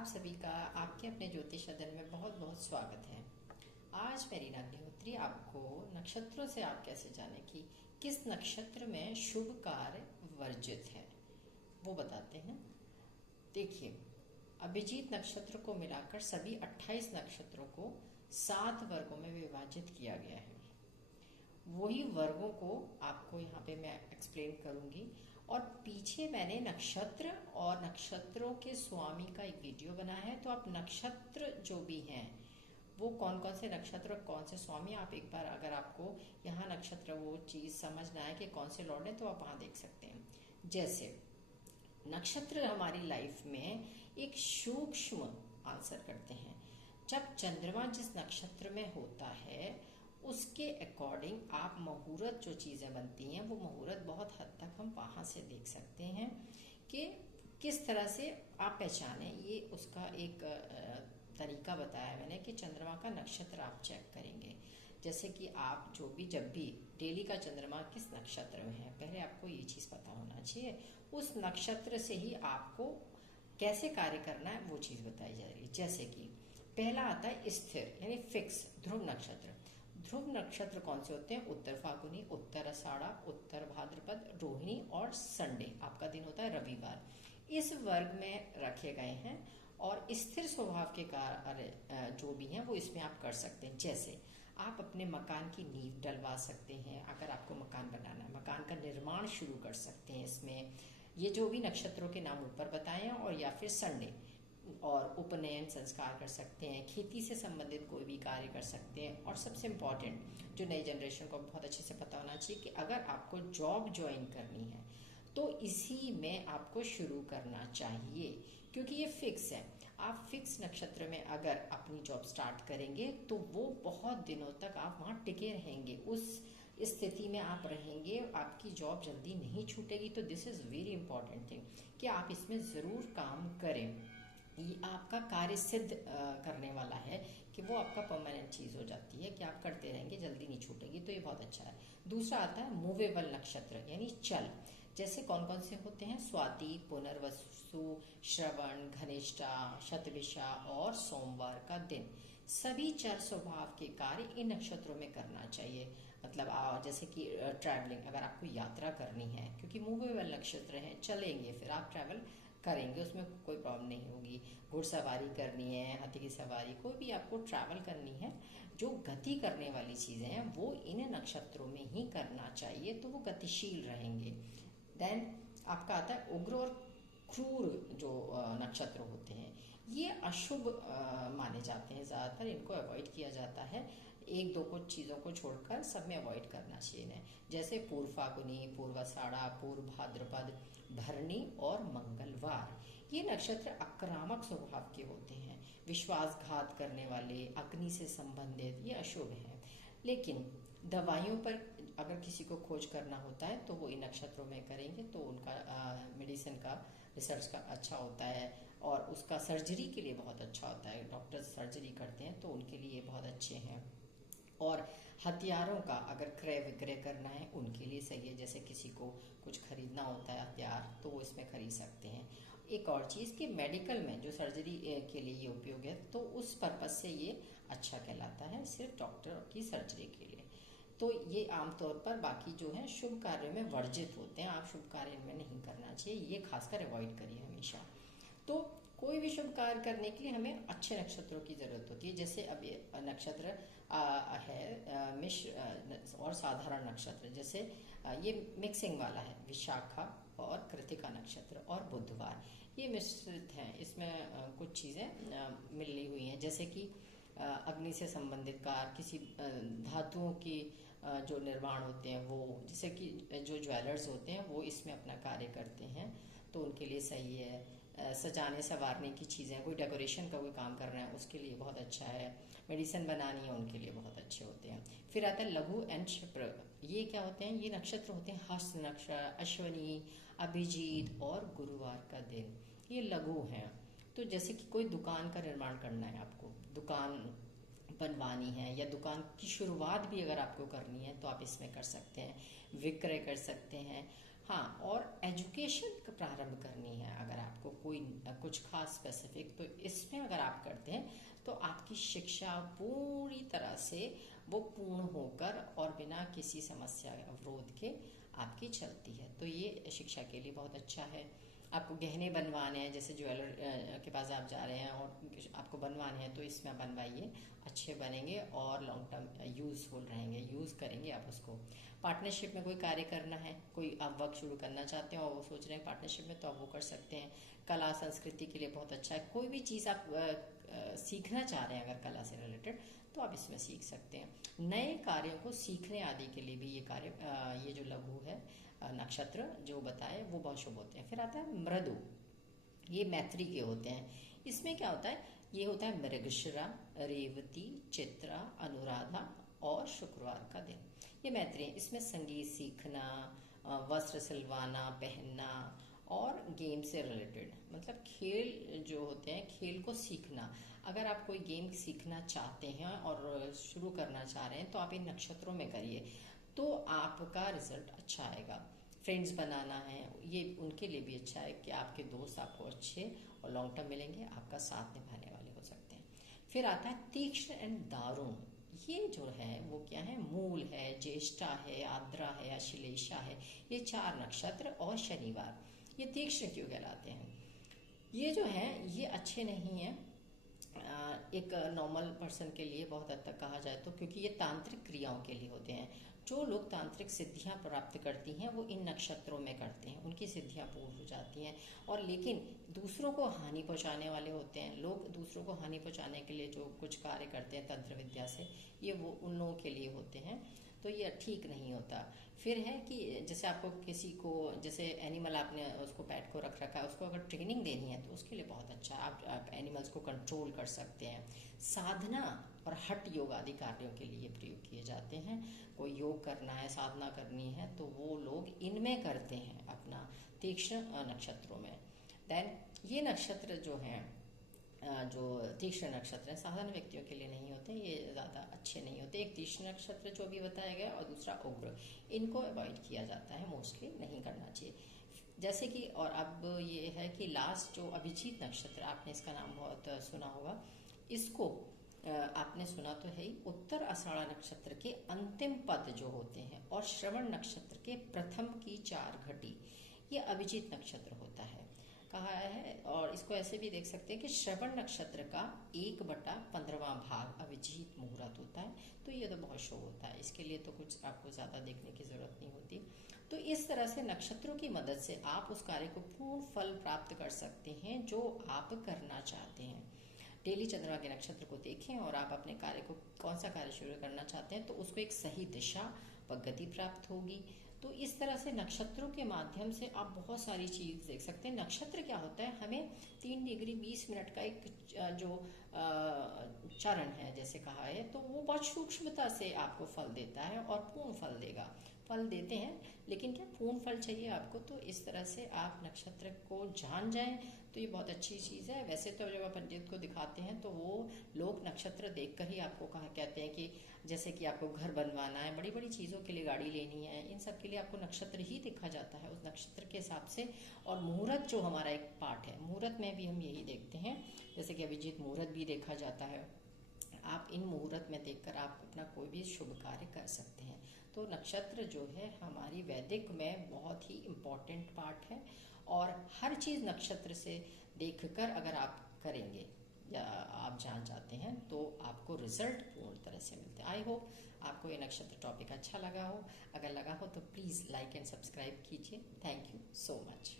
आप सभी का आपके अपने ज्योतिष अध्ययन में बहुत बहुत स्वागत है। आज मैं रीना अग्निहोत्री आपको नक्षत्रों से आप कैसे जानें कि किस नक्षत्र में शुभ कार्य वर्जित है वो बताते हैं। देखिए, अभिजीत नक्षत्र को मिलाकर सभी 28 नक्षत्रों को 7 वर्गों में विभाजित किया गया है। वही वर्गों को आपको यहाँ पे मैं एक्सप्लेन करूंगी। और पीछे मैंने नक्षत्र और नक्षत्रों के स्वामी का एक वीडियो बनाया है, तो आप नक्षत्र जो भी हैं वो कौन कौन से नक्षत्र कौन से स्वामी, आप एक बार अगर आपको यहाँ नक्षत्र वो चीज समझना है कि कौन से लॉर्ड है तो आप वहां देख सकते हैं। जैसे नक्षत्र हमारी लाइफ में एक सूक्ष्म आंसर करते हैं। जब चंद्रमा जिस नक्षत्र में होता है उसके अकॉर्डिंग आप मुहूर्त जो चीज़ें बनती हैं वो मुहूर्त बहुत हद तक हम वहाँ से देख सकते हैं कि किस तरह से आप पहचाने। ये उसका एक तरीका बताया मैंने कि चंद्रमा का नक्षत्र आप चेक करेंगे। जैसे कि आप जब भी डेली का चंद्रमा किस नक्षत्र में है, पहले आपको ये चीज़ पता होना चाहिए। उस नक्षत्र से ही आपको कैसे कार्य करना है वो चीज़ बताई जा रही है। जैसे कि पहला आता है स्थिर यानी फिक्स ध्रुव नक्षत्र। ध्रुव नक्षत्र कौन से होते हैं? उत्तर फाल्गुनी, उत्तर आषाढ़ा, उत्तर भाद्रपद, रोहिणी और संडे। आपका दिन होता है रविवार। इस वर्ग में रखे गए हैं और स्थिर स्वभाव के कार्य जो भी हैं वो इसमें आप कर सकते हैं। जैसे आप अपने मकान की नींव डलवा सकते हैं। अगर आपको मकान बनाना है, मकान का निर्माण शुरू कर सकते हैं इसमें। ये जो भी नक्षत्रों के नाम ऊपर बताए हैं, और या फिर संडे और उपनयन संस्कार कर सकते हैं। खेती से संबंधित कोई भी कार्य कर सकते हैं। और सबसे इम्पोर्टेंट जो नई जनरेशन को बहुत अच्छे से पता होना चाहिए कि अगर आपको जॉब ज्वाइन करनी है तो इसी में आपको शुरू करना चाहिए, क्योंकि ये फिक्स है। आप फिक्स नक्षत्र में अगर अपनी जॉब स्टार्ट करेंगे तो वो बहुत दिनों तक आप वहाँ टिके रहेंगे, उस स्थिति में आप रहेंगे, आपकी जॉब जल्दी नहीं छूटेगी। तो this is very important thing कि आप इसमें ज़रूर काम करें। ये आपका कार्य सिद्ध करने वाला है कि वो आपका परमानेंट चीज़ हो जाती है कि आप करते रहेंगे, जल्दी नहीं छूटेगी। तो ये बहुत अच्छा है। दूसरा आता है मूवेबल नक्षत्र यानी चल। जैसे कौन कौन से होते हैं? स्वाति, पुनर्वसु, श्रवण, घनिष्ठा, शतभिषा और सोमवार का दिन। सभी चर स्वभाव के कार्य इन नक्षत्रों में करना चाहिए। मतलब जैसे कि ट्रैवलिंग, अगर आपको यात्रा करनी है, क्योंकि मूवेबल नक्षत्र है, चलेंगे फिर आप ट्रैवल करेंगे, उसमें कोई प्रॉब्लम नहीं होगी। घुड़सवारी करनी है, हाथी की सवारी, कोई भी आपको ट्रैवल करनी है, जो गति करने वाली चीज़ें हैं वो इन नक्षत्रों में ही करना चाहिए, तो वो गतिशील रहेंगे। देन आपका आता है उग्र और क्रूर जो नक्षत्र होते हैं, ये अशुभ माने जाते हैं। ज़्यादातर इनको अवॉइड किया जाता है। एक दो कुछ चीज़ों को छोड़कर सब में अवॉइड करना चाहिए इन्हें। जैसे पूर्व फाल्गुनी, पूर्वाषाढ़ा, पूर्व भाद्रपद, भरणी और मंगलवार। ये नक्षत्र आक्रामक स्वभाव के होते हैं, विश्वासघात करने वाले, अग्नि से संबंधित, ये अशुभ हैं। लेकिन दवाइयों पर अगर किसी को खोज करना होता है तो वो इन नक्षत्रों में करेंगे तो उनका मेडिसिन का रिसर्च का अच्छा होता है और उसका सर्जरी के लिए बहुत अच्छा होता है। डॉक्टर्स सर्जरी करते हैं तो उनके लिए बहुत अच्छे हैं। और हथियारों का अगर क्रय विक्रय करना है उनके लिए सही है। जैसे किसी को कुछ खरीदना होता है हथियार तो वो इसमें खरीद सकते हैं। एक और चीज़ कि मेडिकल में जो सर्जरी के लिए ये उपयोग है तो उस पर्पज़ से ये अच्छा कहलाता है, सिर्फ डॉक्टर की सर्जरी के लिए। तो ये आमतौर पर बाकी जो है शुभ कार्य में वर्जित होते हैं। आप शुभ कार्य इनमें नहीं करना चाहिए, ये खासकर अवॉइड करिए हमेशा। तो कोई भी शुभ कार्य करने के लिए हमें अच्छे नक्षत्रों की जरूरत होती है। जैसे अब ये नक्षत्र है मिश्र और साधारण नक्षत्र। जैसे ये मिक्सिंग वाला है, विशाखा और कृतिका नक्षत्र और बुधवार, ये मिश्रित हैं। इसमें कुछ चीज़ें मिली हुई हैं, जैसे कि अग्नि से संबंधित कार्य, किसी धातुओं की जो निर्माण होते हैं वो, जैसे कि जो ज्वेलर्स होते हैं वो इसमें अपना कार्य करते हैं तो उनके लिए सही है। सजाने संवारने की चीज़ें, कोई डेकोरेशन का कोई काम कर रहे हैं उसके लिए बहुत अच्छा है। मेडिसिन बनानी है उनके लिए बहुत अच्छे होते हैं। फिर आता है लघु एंड क्षिप्र। ये क्या होते हैं? ये नक्षत्र होते हैं हस्त नक्षत्र, अश्वनी, अभिजीत और गुरुवार का दिन। ये लघु हैं। तो जैसे कि कोई दुकान का निर्माण करना है, आपको दुकान बनवानी है या दुकान की शुरुआत भी अगर आपको करनी है तो आप इसमें कर सकते हैं, विक्रय कर सकते हैं। हाँ, और एजुकेशन का प्रारंभ करनी है अगर आपको कोई कुछ खास स्पेसिफिक, तो इसमें अगर आप करते हैं तो आपकी शिक्षा पूरी तरह से वो पूर्ण होकर और बिना किसी समस्या अवरोध के आपकी चलती है। तो ये शिक्षा के लिए बहुत अच्छा है। आपको गहने बनवाने हैं, जैसे ज्वेलर के पास आप जा रहे हैं और आपको बनवाने हैं, तो इसमें बनवाइए, अच्छे बनेंगे और लॉन्ग टर्म यूज़फुल रहेंगे, यूज़ करेंगे आप उसको। पार्टनरशिप में कोई कार्य करना है, कोई आप वर्क शुरू करना चाहते हैं और वो सोच रहे हैं पार्टनरशिप में, तो आप वो कर सकते हैं। कला संस्कृति के लिए बहुत अच्छा है। कोई भी चीज़ आप सीखना चाह रहे हैं अगर कला से रिलेटेड, तो आप इसमें सीख सकते हैं। नए कार्यों को सीखने आदि के लिए भी ये कार्य, ये जो लघु है नक्षत्र जो बताए वो बहुत शुभ होते हैं। फिर आता है मृदु, ये मैत्री के होते हैं। इसमें क्या होता है, ये होता है मृगशिरा, रेवती, चित्रा, अनुराधा और शुक्रवार का दिन, ये मैत्री है। इसमें संगीत सीखना, वस्त्र सिलवाना, पहनना और गेम से रिलेटेड, मतलब खेल जो होते हैं, खेल को सीखना। अगर आप कोई गेम सीखना चाहते हैं और शुरू करना चाह रहे हैं तो आप इन नक्षत्रों में करिए, तो आपका रिजल्ट अच्छा आएगा। फ्रेंड्स बनाना है, ये उनके लिए भी अच्छा है कि आपके दोस्त आपको अच्छे और लॉन्ग टर्म मिलेंगे, आपका साथ निभाने वाले हो सकते हैं। फिर आता है तीक्ष्ण एंड दारुण, ये जो है वो क्या है, मूल है, ज्येष्ठा है, आद्रा है, अश्लेषा है, ये 4 नक्षत्र और शनिवार, ये तीक्ष्ण क्यों कहलाते हैं? ये जो है ये अच्छे नहीं है एक नॉर्मल पर्सन के लिए, बहुत हद तक कहा जाए तो, क्योंकि ये तांत्रिक क्रियाओं के लिए होते हैं। जो लोग तांत्रिक सिद्धियां प्राप्त करती हैं वो इन नक्षत्रों में करते हैं, उनकी सिद्धियां पूर्ण हो जाती हैं। और लेकिन दूसरों को हानि पहुंचाने वाले होते हैं लोग, दूसरों को हानि पहुंचाने के लिए जो कुछ कार्य करते हैं तंत्र विद्या से, ये वो उन लोगों के लिए होते हैं, तो ये ठीक नहीं होता। फिर है कि जैसे आपको किसी को, जैसे एनिमल आपने उसको पेट को रख रखा है, उसको अगर ट्रेनिंग देनी है तो उसके लिए बहुत अच्छा है, आप एनिमल्स को कंट्रोल कर सकते हैं। साधना और हठ योग आदि कार्यों के लिए प्रयोग किए जाते हैं। कोई योग करना है, साधना करनी है, तो वो लोग इनमें करते हैं अपना तीक्ष्ण नक्षत्रों में। देन ये नक्षत्र जो हैं, जो तीक्ष्ण नक्षत्र हैं, साधारण व्यक्तियों के लिए नहीं होते, ये ज़्यादा अच्छे नहीं होते। एक तीक्ष्ण नक्षत्र जो अभी बताया गया और दूसरा उग्र, इनको अवॉइड किया जाता है, मोस्टली नहीं करना चाहिए। जैसे कि और अब ये है कि लास्ट जो अभिजीत नक्षत्र, आपने इसका नाम बहुत सुना होगा, इसको आपने सुना तो है ही, उत्तर आषाढ़ नक्षत्र के अंतिम पद जो होते हैं और श्रवण नक्षत्र के प्रथम की 4 घटी, ये अभिजीत नक्षत्र होता है कहा है। और इसको ऐसे भी देख सकते हैं कि श्रवण नक्षत्र का 1/15वां भाग अभिजीत मुहूर्त होता है, तो ये तो बहुत शुभ होता है, इसके लिए तो कुछ आपको ज़्यादा देखने की ज़रूरत नहीं होती। तो इस तरह से नक्षत्रों की मदद से आप उस कार्य को पूर्ण फल प्राप्त कर सकते हैं जो आप करना चाहते हैं। डेली चंद्रमा के नक्षत्र को देखें और आप अपने कार्य को, कौन सा कार्य शुरू करना चाहते हैं, तो उसको एक सही दिशा व गति प्राप्त होगी। तो इस तरह से नक्षत्रों के माध्यम से आप बहुत सारी चीज़ देख सकते हैं। नक्षत्र क्या होता है, हमें 3 डिग्री 20 मिनट का एक जो चरण है जैसे कहा है, तो वो बहुत सूक्ष्मता से आपको फल देता है और पूर्ण फल देगा। फल देते हैं लेकिन क्या पूर्ण फल चाहिए आपको, तो इस तरह से आप नक्षत्र को जान जाएं तो ये बहुत अच्छी चीज़ है। वैसे तो जब आप पंडित को दिखाते हैं तो वो लोग नक्षत्र देखकर ही आपको कहते हैं कि जैसे कि आपको घर बनवाना है, बड़ी बड़ी चीज़ों के लिए गाड़ी लेनी है, इन सब के लिए आपको नक्षत्र ही देखा जाता है, उस नक्षत्र के हिसाब से। और मुहूर्त जो हमारा एक पार्ट है, मुहूर्त में भी हम यही देखते हैं, जैसे कि अभिजीत मुहूर्त भी देखा जाता है। आप इन मुहूर्त में देखकर आप अपना कोई भी शुभ कार्य कर सकते हैं। तो नक्षत्र जो है हमारी वैदिक में बहुत ही इम्पोर्टेंट पार्ट है, और हर चीज़ नक्षत्र से देखकर अगर आप करेंगे या आप जान जाते हैं तो आपको रिजल्ट पूर्ण तरह से मिलते हैं। आई होप आपको ये नक्षत्र टॉपिक अच्छा लगा हो। अगर लगा हो तो प्लीज़ लाइक एंड सब्सक्राइब कीजिए। Thank you so much.